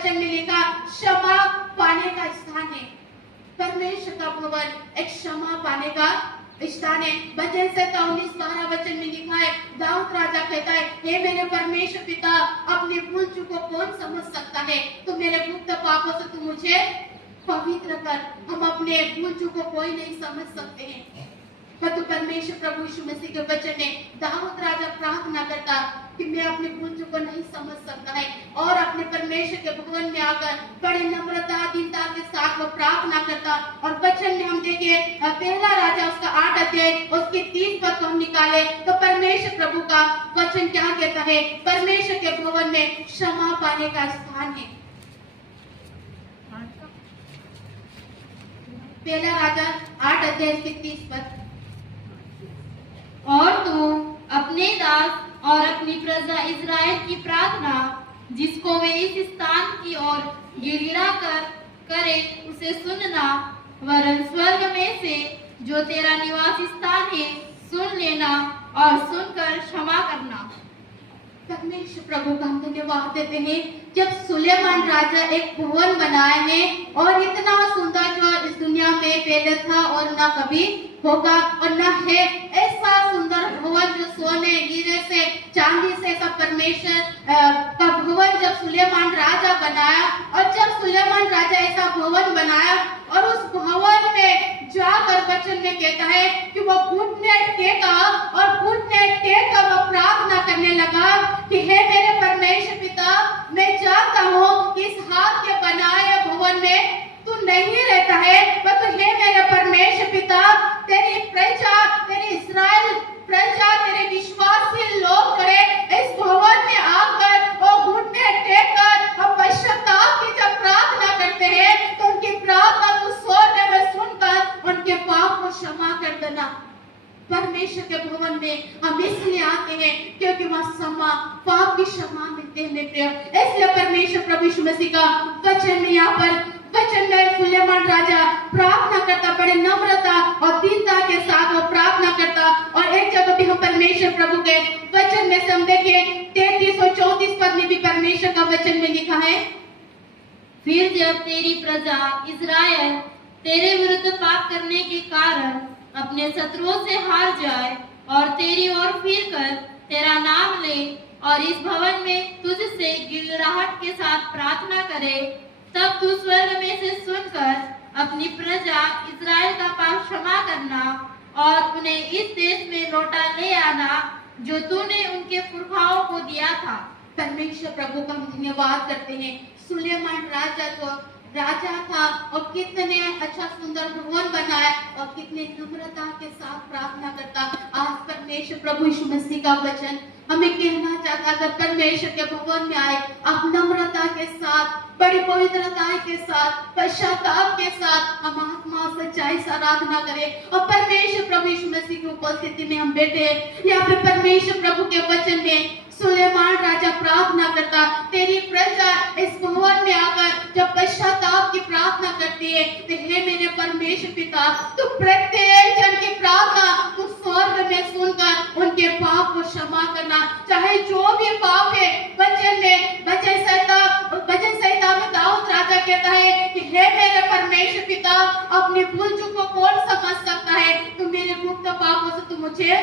वचन में लिखा क्षमा पाने का स्थान है। परमेश्वर का भवन एक क्षमा पाने का स्थान है। भजन 19:12 वचन में लिखा है, दाऊद राजा कहता है, हे मेरे परमेश्वर पिता, अपने भूल चूक को कौन समझ सकता है? तो मेरे गुप्त पापों से तू मुझे पवित्र कर। हम अपने भूल चूक को कोई नहीं समझ सकते हैं, परंतु परमेश्वर प्रभु यीशु मसीह के वचन में दाऊद राजा प्रार्थना करता कि मैं अपने भूल चूक को नहीं समझ सकता है, और अपने परमेश्वर के भवन में आकर बड़े नम्रता दीनता के साथ वो प्रार्थना करता। और वचन में हम देखें, पहला राजा उसका 8 अध्याय उसके 30 पद को हम निकाले तो परमेश्वर प्रभु का वचन क्या कहता है? परमेश्वर के भवन में क्षमा पाने का स्थान है। पहला राजा 8 अध्याय के 30 पद। और तू अपने दास और अपनी प्रजा इज़राइल की प्रार्थना, जिसको वे इस स्थान की ओर गिड़गिड़ा कर करे, उसे सुनना, वरन स्वर्ग में से जो तेरा निवास स्थान है सुन लेना और सुनकर क्षमा करना। परमेश्वर प्रभु का हम धन्यवाद देते हैं। जब सुलेमान राजा एक भवन बनाए हैं, और इतना सुंदर जो इस दुनिया में पहले था और ना कभी होगा और ना है, ऐसा सुंदर भवन जो सोने हीरे से चांदी से ऐसा परमेश्वर का भवन जब सुलेमान राजा बनाया, और जब सुलेमान राजा ऐसा भवन बनाया और उस भवन में जाकर वचन में कहता है कि वो घुटने टेका, और घुटने टेक कर वो प्रार्थना करने लगा कि हे मेरे परमेश्वर पिता, मैं जानता हूँ कि इस हाथ के बनाए भवन में तू नहीं रहता है, पर हे मेरे परमेश्वर पिता, तेरी प्रजा, तेरी इस्राएल प्रजा, तेरे विश्वासी लोग खड़े इस भवन में आकर और घुटने टेक कर और पश्चाताप की जब प्रार्थना करते हैं, तो उनकी प्रार्थना तू स्वर्ग में सुनकर उनके पाप को क्षमा कर देना। परमेश्वर के भवन में हम इसलिए आते हैं क्योंकि वहाँ क्षमा, पाप की क्षमा मिलते हैं प्रिय। इसलिए परमेश्वर प्रभु यीशु मसीह का वचन में यहाँ पर वचन में सुलेमान राजा प्रार्थना करता, बड़े नम्रता और दीनता के साथ वो प्रार्थना करता। और एक जगह भी हम परमेश्वर प्रभु के वचन में से हम देखें 33 और 34 पद में भी परमेश्वर का वचन में लिखा है, फिर जब तेरी प्रजा इज़राइल तेरे विरुद्ध पाप करने के कारण अपने शत्रुओं से हार जाए और तेरी ओर फिर कर तेरा नाम ले और इस भवन में तुझसे गिड़गिड़ाहट के साथ प्रार्थना करे, तब तू स्वर्ग में से सुनकर अपनी प्रजा इज़राइल का पाप क्षमा करना और उन्हें इस देश में लौटा ले आना जो तूने उनके पुरखाओं को दिया था। परमेश्वर प्रभु का हम धन्यवाद करते हैं। सुलेमान राजा तो राजा था और कितने अच्छा सुंदर भवन बनाया और कितने नम्रता के साथ प्रार्थना करता। आज परमेश्वर प्रभु यीशु मसीह का वचन हमें कहना चाहता, अगर परमेश्वर के भवन में आए, आप नम्रता के साथ, बड़ी पवित्रता के साथ, पश्चाताप के साथ हम आत्मा सच्चाई से आराधना करें और परमेश्वर प्रभु यीशु मसीह की उपस्थिति में हम बैठे। यहाँ पे परमेश्वर प्रभु के वचन में सुलेमान राजा प्रार्थना करता, तेरी प्रजा इस भवन में आकर जब पश्चाताप की प्रार्थना करती है, तो हे मेरे परमेश्वर पिता, तू प्रत्येक जन की प्रार्थना तू स्वर्ग में सुनकर उनके पाप को क्षमा करना, चाहे जो भी पाप है। वचन संहिता में दाऊद राजा कहता है कि हे मेरे परमेश्वर पिता, अपनी भूल चूक को कौन समझ सकता है? तू मेरे गुप्त पापों से तू मुझे